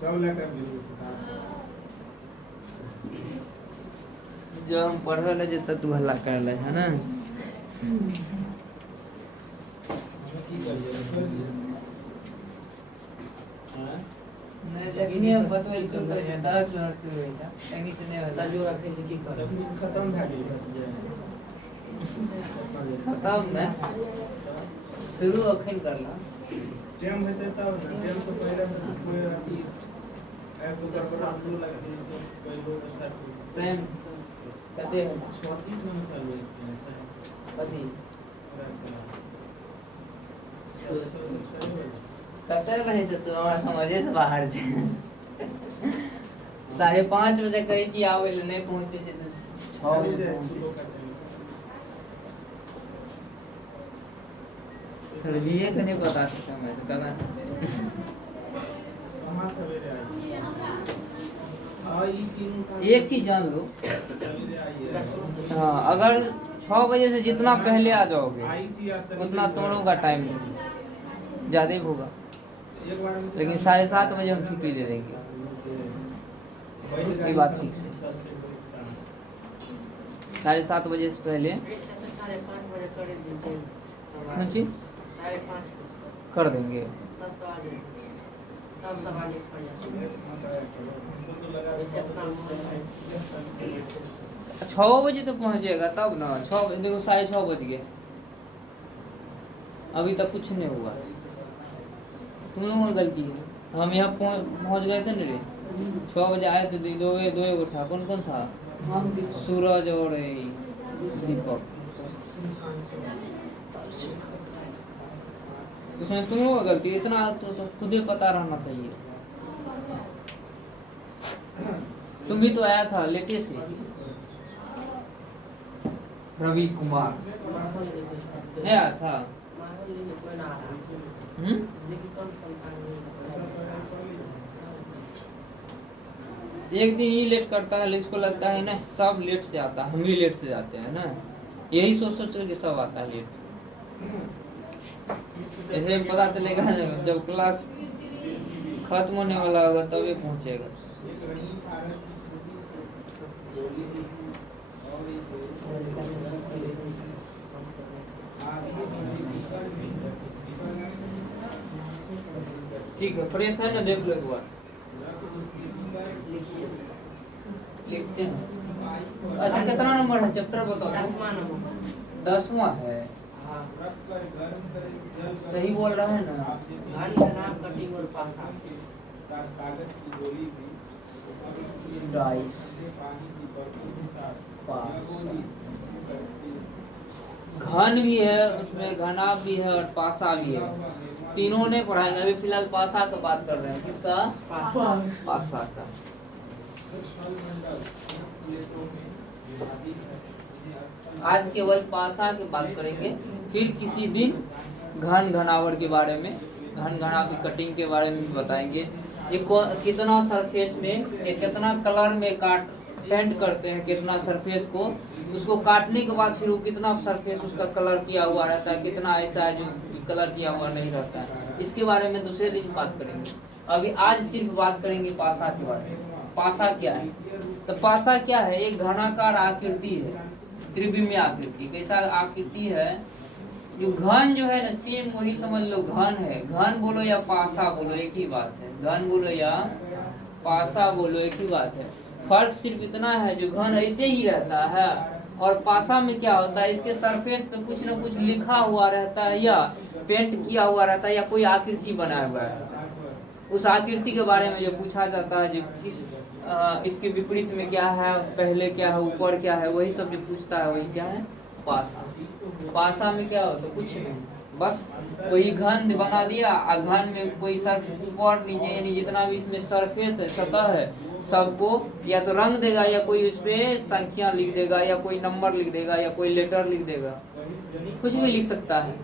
सब लेकर जो हम पढ़ल है जितना तू हल्ला कर ले है ना। नहीं देखनी हम बतवे तो दाग जोर से होएगा एनी से नहीं होला जो रखे की कर खत्म भ गेल खत्म ना शुरू अखन करला टाइम होते तब टाइम से पहले कोई अभी एक दो कर पर शुरू लगा दे तो पहले स्टार्ट प्रेम कते 36 मिनट चालू है कति कते रहे से तो हमरा समझे से बाहर छे 5:30 बजे कहै छी आबै ले नहीं पहुंचे छै तो 6 बजे पहुंचे सर्दिये के नहीं पता से समय तो कना से हमारा सवेरे आई एक चीज जान लो हाँ अगर 6 बजे से जितना पहले आ जाओगे उतना दोनों का टाइम ज्यादा ही होगा लेकिन 7:30 बजे हम छुट्टी दे देंगे ये बात ठीक से 7:30 बजे से पहले 5:30 बजे कर दीजिए कौन चीज 5:30 कर देंगे तब तो आ जाए तब सब आगे पड़ जैसे अपना 6 बजे तो पहुंचेगा तब ना 6 बजे देखो 6:30 बज गए अभी तक कुछ नहीं हुआ तुम लोगों की गलती है हम यहाँ पहुंच गए थे ना रे 6 बजे आए थे दो उठा कौन था सूरज और दीपक उसमें तुम लोगों की गलती इतना तो खुद ही पता रहना चाहिए तुम भी तो आया था लेटे से रवि कुमार है आया था एक दिन ही लेट करता है इसको लगता है ना सब लेट से आता है हम भी लेट से जाते हैं ना यही सोच करके सब आता है लेट ऐसे में पता चलेगा जब क्लास खत्म होने वाला होगा तभी पहुंचेगा ठीक है फ्रेश है ना देख लो एक बार लिखते हैं अच्छा कितना नंबर है चैप्टर बताओ 10वां नंबर 10वां है हाँ सही बोल रहा है ना घन घनाभ कटिंग और पासा डाइस घन भी है उसमें घनाभ भी है और पासा भी है तीनों ने पढ़ाएंगे अभी फिलहाल पासा का बात कर रहे हैं किसका पासा का आज केवल पासा की बात करेंगे फिर किसी दिन घन घनावर के बारे में घन घनाभ की कटिंग के बारे में बताएंगे ये कितना सरफेस में ये कितना कलर में पेंट करते हैं कितना सरफेस को उसको काटने के बाद फिर वो कितना सरफेस उसका कलर किया हुआ रहता है कितना ऐसा है जो कलर किया हुआ नहीं रहता है इसके बारे में दूसरे दिन बात करेंगे अभी आज सिर्फ बात करेंगे पासा के बारे में पासा क्या है तो पासा क्या है एक घनाकार आकृति है त्रिविमीय आकृति कैसा आकृति है जो घन जो है ना सेम वही समझ लो घन है घन बोलो या पासा बोलो एक ही बात है घन बोलो या पासा बोलो एक ही बात है फर्क सिर्फ इतना है जो घन ऐसे ही रहता है और पासा में क्या होता है इसके सरफेस पे कुछ न कुछ लिखा हुआ रहता है या पेंट किया हुआ रहता है या कोई आकृति बनाया हुआ रहता है उस आकृति के बारे में जो पूछा जाता है जो इसके विपरीत में क्या है पहले क्या है ऊपर क्या है वही सब जो पूछता है वही क्या है पासा पासा में क्या होता है कुछ नहीं बस वही घन बना दिया घन में कोई सरफेस ऊपर नीचे यानी जितना भी इसमें सरफेस है सतह है सबको या तो रंग देगा या कोई उस पे संख्या लिख देगा या कोई नंबर लिख देगा या कोई लेटर लिख देगा कुछ भी लिख सकता है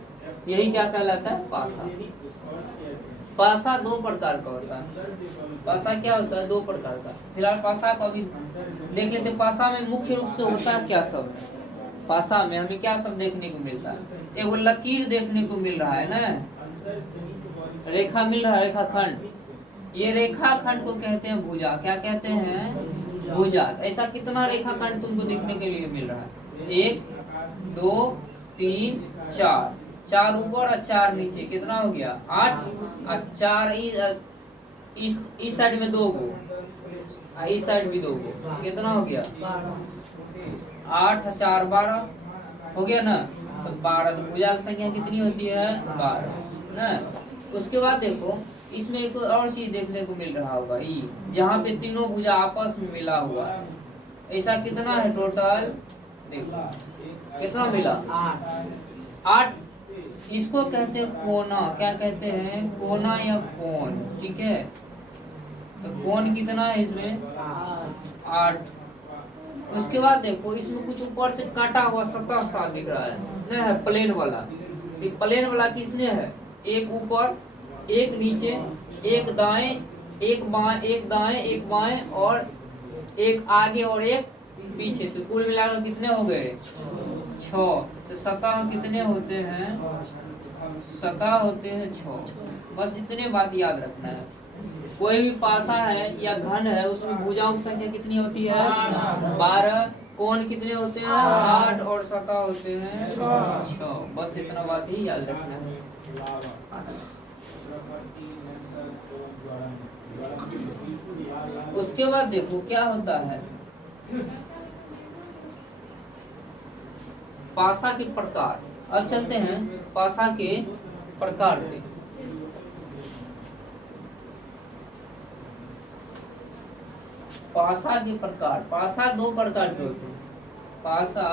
यही क्या कहलाता है पासा पासा दो प्रकार का होता है पासा क्या होता है दो प्रकार का फिलहाल पासा को अभी देख लेते पासा में मुख्य रूप से होता है क्या सब पासा में हमें क्या सब देखने को मिलता है एक लकीर देखने को मिल रहा है ना रेखा मिल रहा है रेखाखंड ये रेखाखंड को कहते हैं भुजा। क्या कहते हैं? भुजा। ऐसा कितना रेखाखंड तुमको देखने के लिए मिल रहा है? 1 2 3 4, 4 ऊपर और 4 नीचे, कितना हो गया? 8। और 4 इस साइड में 2 गो, इस साइड भी 2 गो, कितना हो गया? 8 और 4 12 हो गया ना। तो 12, तो भुजा की संख्या कितनी होती है? 12 ना। उसके बाद देखो इसमें एक और चीज देखने को मिल रहा होगा, ई जहाँ पे तीनों भुजा आपस में मिला हुआ है। ऐसा कितना है टोटल? देखो कितना मिला? 8। इसको कहते हैं कोना। क्या कहते हैं? कोना या कोण। ठीक है, तो कोण कितना है इसमें? 8। उसके बाद देखो इसमें कुछ ऊपर से काटा हुआ सतह सा दिख रहा है, नहीं है? प्लेन वाला। ये प्लेन वाला किसने है? एक ऊपर, एक नीचे, एक दाएं, एक बाएं, एक दाएं, एक बाएं और एक आगे और एक पीछे। तो कुल मिलाकर कितने हो गए? 6। तो सतह कितने होते हैं? सतह होते हैं 6। बस इतने बात याद रखना है। कोई भी पासा है या घन है उसमें भुजाओं की संख्या कितनी होती है? 12। कोण कितने होते हैं? 8 और सतह होते हैं 6। बस इतना बात ही याद रखना है। उसके बाद देखो क्या होता है, पासा के प्रकार। अब चलते हैं पासा के प्रकार पे। पासा के प्रकार। पासा 2 प्रकार के होते हैं। पासा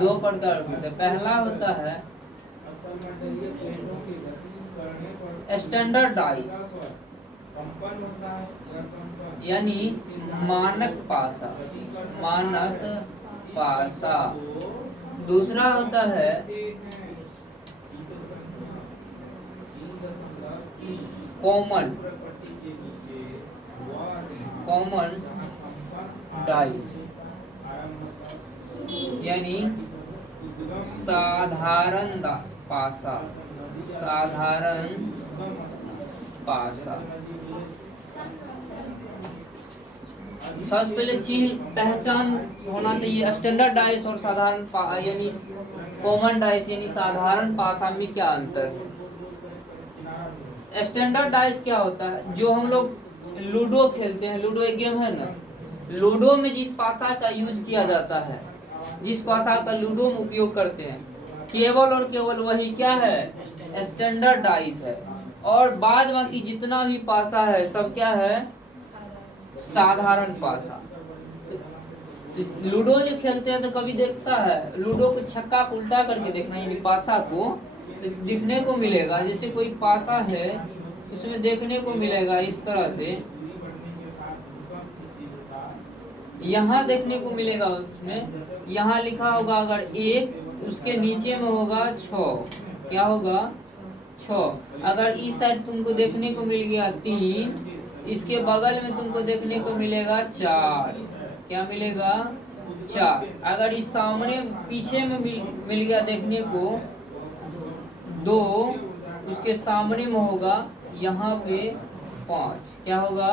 2 प्रकार के होते हैं। पहला होता है स्टैंडर्ड डाइस, यानी मानक पासा। मानक पासा। दूसरा होता है कॉमन डाइस, यानी साधारण पासा। साधारण पासा। सबसे पहले चीज पहचान होना चाहिए स्टैंडर्ड डाइस और साधारण यानी कॉमन डाइस यानी साधारण पासा में क्या अंतर। स्टैंडर्ड डाइस क्या होता है? जो हम लोग लूडो खेलते हैं, लूडो एक गेम है ना, लूडो में जिस पासा का यूज किया जाता है, जिस पासा का लूडो में उपयोग करते हैं, केवल और केवल वही क्या है? स्टैंडर्ड डाइस है। और बाद बाकी जितना भी पासा है सब क्या है? साधारण पासा। लूडो जो खेलते हैं तो कभी देखता है लूडो को छक्का को उल्टा करके देखना, यानी पासा को तो दिखने को मिलेगा जैसे कोई पासा है उसमें देखने को मिलेगा इस तरह से। यहाँ देखने को मिलेगा उसमें, यहाँ लिखा होगा अगर 1 उसके नीचे में होगा 6। क्या होगा? 6। अगर इस साइड तुमको देखने को मिल गया 3, इसके बगल में तुमको देखने को मिलेगा 4। क्या मिलेगा? 4। अगर इस सामने पीछे में मिल गया देखने को 2, उसके सामने में होगा यहाँ पे 5। क्या होगा?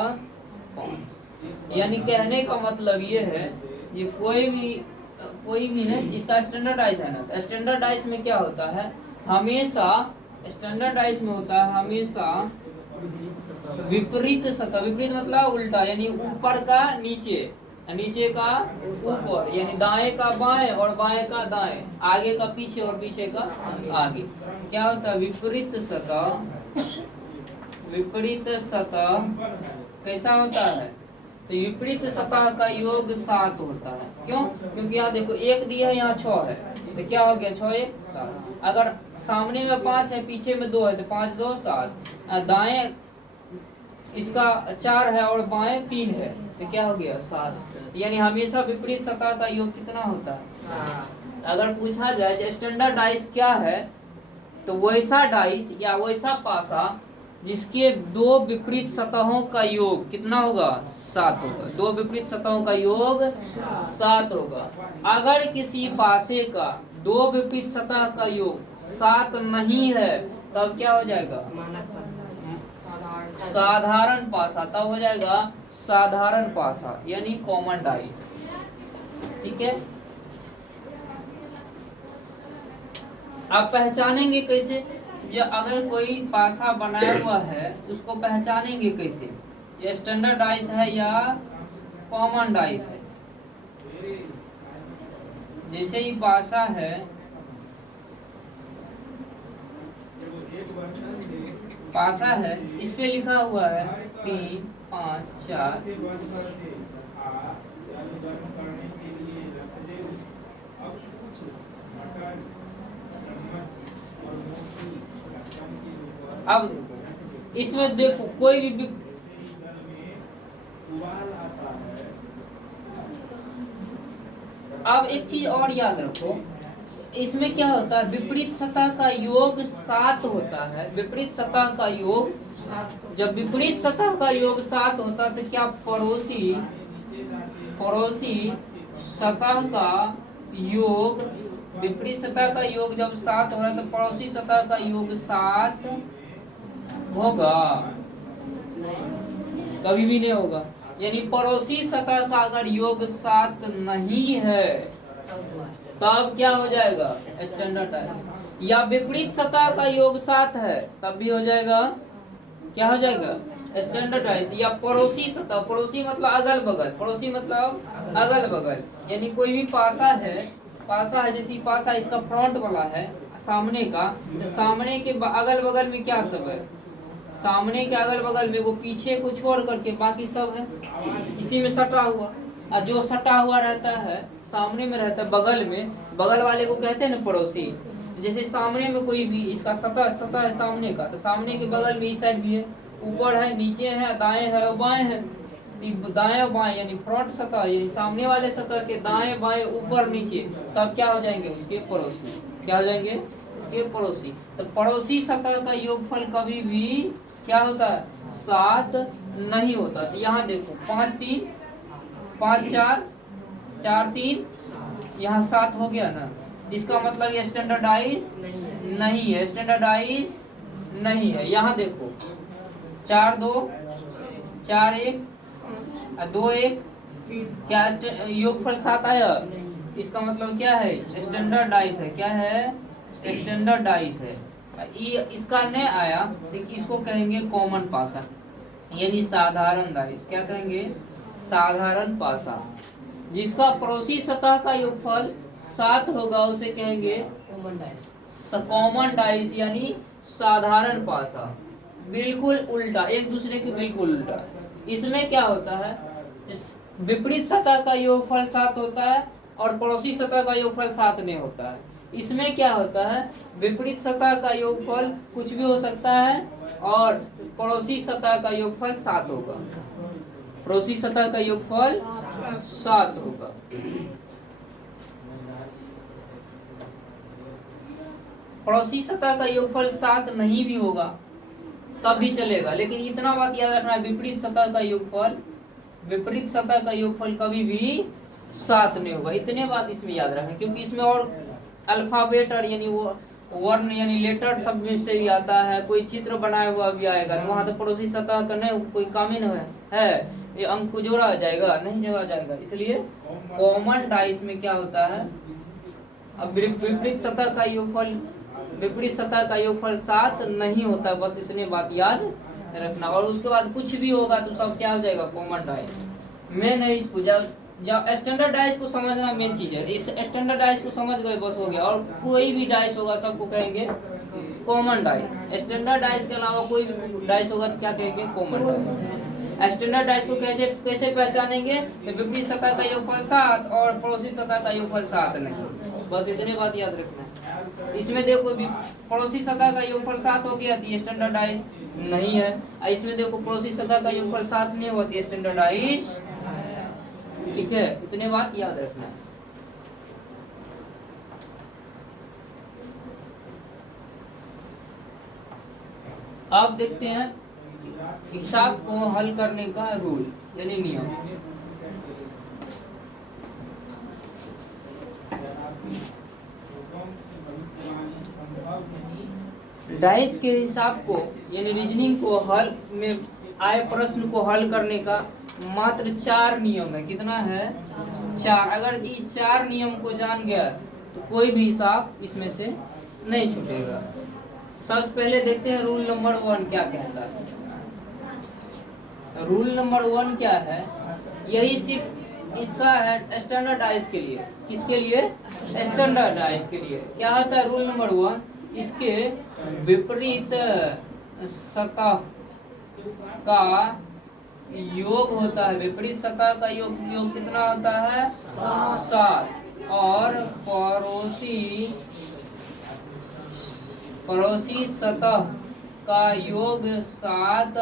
5। यानी कहने का मतलब ये है ये कोई भी है इसका स्टैंडर्डाइज है ना। स्टैंडर्डाइज में क्या होता है? हमेशा स्टैंडर्डाइज में होता है हमेशा विपरीत सतह। विपरीत मतलब उल्टा, यानी ऊपर का नीचे, नीचे का ऊपर, यानी दाएं का बाएं और बाएं का दाएं, आगे का पीछे और पीछे का आगे। क्या होता है? विपरीत सतह। विपरीत सतह कैसा होता है? तो विपरीत सतह का योग 7 होता है। क्यों? क्योंकि यहाँ देखो 1 दिया है, यहाँ 6 है, तो क्या हो गया? 6 1 7। अगर सामने में 5 है पीछे में 2 है तो 5 2 7। दाएं इसका 4 है और बाएं 3 है तो क्या हो गया? 7। यानी हमेशा विपरीत सतह का योग कितना होता है? अगर पूछा जाए स्टैंडर्ड डाइस क्या है, तो वैसा डाइस या वैसा पासा जिसके 2 विपरीत सतहों का योग कितना होगा? 7 होगा। 2 विपरीत सतहों का योग 7 होगा। अगर किसी पासे का 2 विपरीत सतह का योग 7 नहीं है तब क्या हो जाएगा? साधारण पासा, तब हो जाएगा साधारण पासा यानी कॉमन डाइस। ठीक है, आप पहचानेंगे कैसे? या अगर कोई पासा बनाया हुआ है उसको पहचानेंगे कैसे? ये स्टैंडर्ड डाइस है या कॉमन डाइस है? जैसे ही पासा है, पासा है, इस पे लिखा हुआ है 3, 5, 4। अब इसमें देखो कोई भी अब एक चीज और याद रखो, इसमें क्या होता है, विपरीत सतह का योग 7 होता है। विपरीत सतह का योग, जब विपरीत सतह का योग 7 होता है तो क्या पड़ोसी सतह का योग, विपरीत सतह का योग जब 7 हो रहा है तो पड़ोसी सतह का योग 7 होगा? कभी भी नहीं होगा। यानी पड़ोसी सतह का अगर योग 7 नहीं है तब क्या हो जाएगा? Standard dice. या विपरीत सतह का योग 7 है तब भी हो जाएगा, क्या हो जाएगा? Standard dice. या पड़ोसी सतह, पड़ोसी मतलब अगल बगल, पड़ोसी मतलब अगल बगल, यानी कोई भी पासा है, जैसे पासा इसका फ्रंट वाला है सामने का, तो सामने के अगल बगल में क्या सब है? सामने के अगल बगल में वो पीछे को छोड़ करके बाकी सब है इसी में सटा हुआ। और जो सटा हुआ रहता है सामने में रहता है, बगल में, बगल वाले को कहते हैं ना पड़ोसी। जैसे सामने में कोई भी इसका सतह है सामने का, तो सामने के बगल में इस साइड भी है, ऊपर है, नीचे है, दाएं है और बाएं है। दाएं और बाएं यानी फ्रंट सतह, यानी सामने वाले सतह के दाएं बाएं ऊपर नीचे सब क्या हो जाएंगे? उसके पड़ोसी। क्या हो जाएंगे? इसके पड़ोसी। तो पड़ोसी सतह का योगफल कभी भी क्या होता है? 7 नहीं होता। तो यहाँ देखो 5, 3, 5, 4, 4, 3, यहाँ 7 हो गया ना। इसका मतलब ये स्टैंडर्डाइज नहीं है, स्टैंडर्डाइज नहीं है। यहाँ देखो 4, 2, 4, 1 और 2, 1, क्या योगफल 7 आया? इसका मतलब क्या है? स्टैंडर्डाइज है। क्या है? स्टैंडर्डाइज है। इसका नहीं आया लेकिन इसको कहेंगे कॉमन पासा यानी साधारण डाइस। क्या कहेंगे? साधारण पासा। जिसका पड़ोसी सतह का योगफल 7 होगा उसे कहेंगे कॉमन डाइस यानी साधारण पासा। बिल्कुल उल्टा, एक दूसरे के बिल्कुल उल्टा। इसमें क्या होता है? विपरीत सतह का योगफल 7 होता है और पड़ोसी सतह का योगफल 7 नहीं होता है। इसमें क्या होता है? विपरीत सतह का योगफल कुछ भी हो सकता है और पड़ोसी सतह का योगफल 7 होगा। पड़ोसी सतह का योगफल 7 होगा। पड़ोसी सतह का योगफल 7 नहीं भी होगा तब भी चलेगा, लेकिन इतना बात याद रखना है, विपरीत सतह का योगफल कभी भी 7 नहीं होगा। इतने बात इसमें याद रखें, क्योंकि इसमें और अल्फाबेट और यानी वो वर्ण यानी लेटर सब में से भी आता है, कोई चित्र बनाया हुआ भी आएगा, तो वहाँ तो पड़ोसी सतह का नहीं कोई काम ही नहीं है, ये अंक को जोड़ा जाएगा नहीं जोड़ा जाएगा। इसलिए कॉमन डाइस में क्या होता है? अब विपरीत सतह का योगफल 7 नहीं होता। बस इतने बात याद रखना। और उसके बाद कुछ भी होगा तो सब क्या हो जाएगा? Common dice. मेन है इसको जब स्टैंडर्ड डाइस को समझना मेन चीज है। इस स्टैंडर्ड डाइस को समझ गए बस हो गया। और कोई भी डाइस होगा सबको कहेंगे कॉमन डाइस। स्टैंडर्ड डाइस के अलावा कोई भी डाइस होगा तो क्या कहेंगे? Common dice. स्टैंडर्ड डाइस को कैसे पहचानेंगे? विपरीत सतह का योगफल 7 और पड़ोसी सतह का योगफल 7 नहीं। बस इतने बात याद रखना है। इसमें देखो पड़ोसी सतह का योगफल 7 हो गया तो स्टैंडर्डाइज नहीं है। इसमें देखो पड़ोसी सतह का योगफल 7 नहीं होती, स्टैंडर्डाइज। ठीक है, इतने बात याद रखना है। अब देखते हैं हिसाब को हल करने का रूल यानी नियम। डाइस के हिसाब को यानी रीजनिंग को हल में आए प्रश्न को हल करने का मात्र 4 नियम है। कितना है? 4। अगर ये 4 नियम को जान गया तो कोई भी हिसाब इसमें से नहीं छूटेगा। सबसे पहले देखते हैं रूल नंबर 1 क्या कहता है। रूल नंबर 1 क्या है? यही सिर्फ इसका है स्टैंडर्डाइज के लिए। किसके लिए? स्टैंडर्डाइज के लिए। क्या होता है रूल नंबर 1? इसके विपरीत सतह का योग होता है। विपरीत सतह का योग कितना होता है? 7। और पड़ोसी सतह का योग 7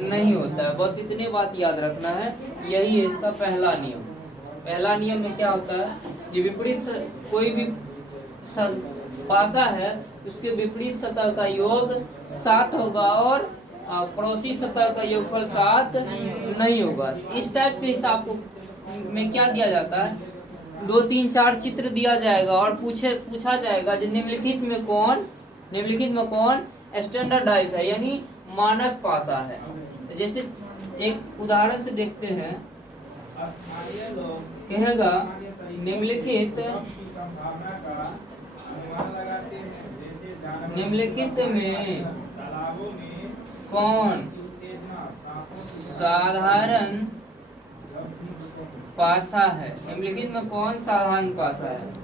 नहीं होता है। बस इतनी बात याद रखना है। यही है इसका पहला नियम। पहला नियम में क्या होता है कि विपरीत कोई भी पासा है उसके विपरीत सतह का योग 7 होगा और पड़ोसी सतह का योगफल 7 नहीं होगा। इस टाइप के हिसाब को में क्या दिया जाता है? 2, 3, 4 चित्र दिया जाएगा और पूछा जाएगा कि निम्नलिखित में कौन स्टैंडर्डाइज है यानी मानक पासा है। तो जैसे एक उदाहरण से देखते हैं। कहेगा निम्नलिखित में कौन साधारण पासा है? निम्नलिखित में कौन साधारण पासा है?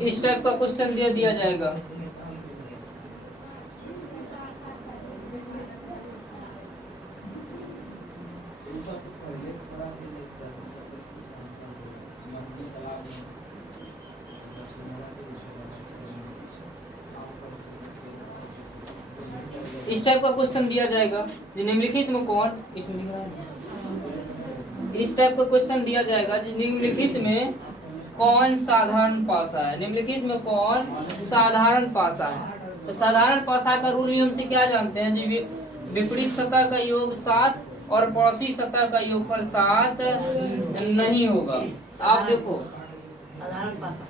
इस टाइप का क्वेश्चन दिया जाएगा। इस टाइप का क्वेश्चन दिया जाएगा निम्नलिखित में कौन इस टाइप का क्वेश्चन दिया जाएगा निम्नलिखित में कौन साधारण पासा है? निम्नलिखित में कौन साधारण पासा है? तो साधारण पासा का रूल नियम से क्या जानते हैं जी? विपरीत सतह का योग 7 और पड़ोसी सतह का योगफल 7 नहीं होगा। आप देखो साधारण पासा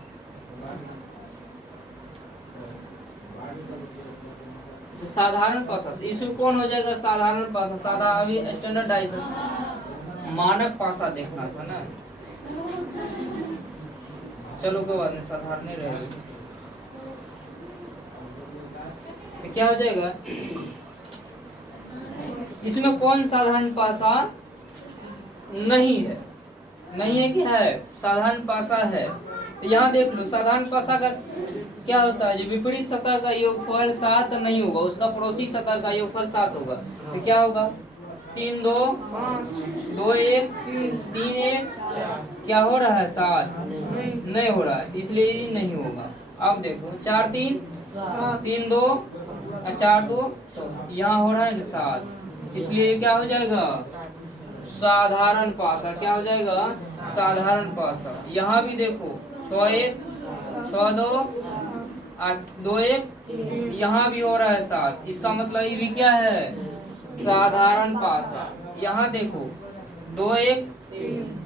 साधारण पासा इसमें कौन हो जाएगा? साधारण पासा। अभी स्टैंडर्डाइज मानक पासा देखना था ना। चलो कोई बात नहीं, साधारण नहीं रहेगा। तो क्या हो जाएगा? इसमें कौन साधारण पासा नहीं है? नहीं है कि है? साधारण पासा है। तो यहाँ देख लो साधारण पासा का क्या होता है? जो विपरीत सतह का योगफल 7 नहीं होगा, उसका पड़ोसी सतह का योगफल 7 होगा। तो क्या होगा? 3 2 5 2 1 3 1 क्या हो रहा है? 7 नहीं हो रहा है, इसलिए ये नहीं होगा। अब देखो 4 3 3 2 4 2 तो यहाँ हो रहा है 7, इसलिए क्या हो जाएगा? साधारण पासा। क्या हो जाएगा? साधारण पासा। यहाँ भी देखो 6 1 6 2 2 1 यहाँ भी हो रहा है 7, इसका मतलब ये भी क्या है? साधारण पासा। यहाँ देखो 2 1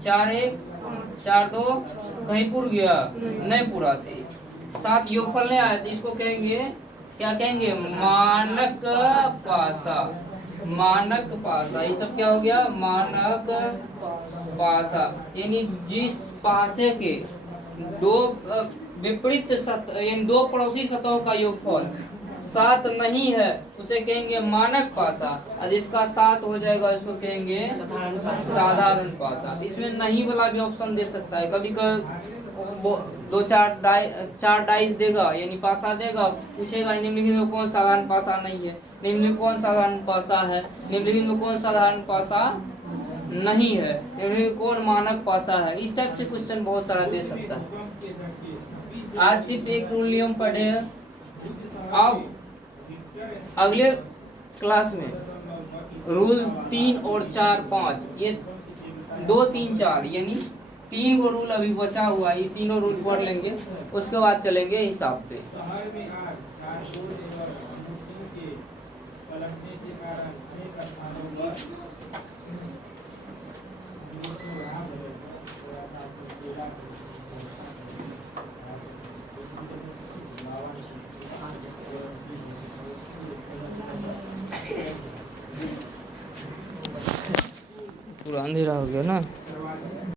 4 1 4 2 कहीं पूर गया? नहीं पूरा थे, 7 योगफल नहीं आया, तो इसको कहेंगे क्या कहेंगे? मानक पासा। मानक पासा। ये सब क्या हो गया? मानक पासा। यानी जिस पासे के दो विपरीत यानी 2 पड़ोसी सतहों का योगफल 7 नहीं है उसे कहेंगे मानक पासा, और जिसका 7 हो जाएगा इसको कहेंगे साधारण पासा। इसमें नहीं वाला भी ऑप्शन दे सकता है। कभी कभी 2-4 डाइस देगा यानी पासा देगा, पूछेगा निम्नलिखित में कौन साधारण पासा नहीं है, निम्नलिखित कौन साधारण पासा है, निम्नलिखित में कौन साधारण पासा नहीं है, निम्नलिखित कौन मानक पासा है। इस टाइप से क्वेश्चन बहुत सारा दे सकता है। आज सिर्फ एक रूल नियम पढ़े हैं। अब अगले क्लास में रूल 3 और 4, 5, ये 2, 3, 4 यानी 3 गो रूल अभी बचा हुआ है। ये तीनों रूल पढ़ लेंगे, उसके बाद चलेंगे हिसाब पे। शहर में आज 4 रोड एवं मूर्तियों के पलटने के कारण अनेक स्थानों पर पूरा अंधेरा हो गया ना।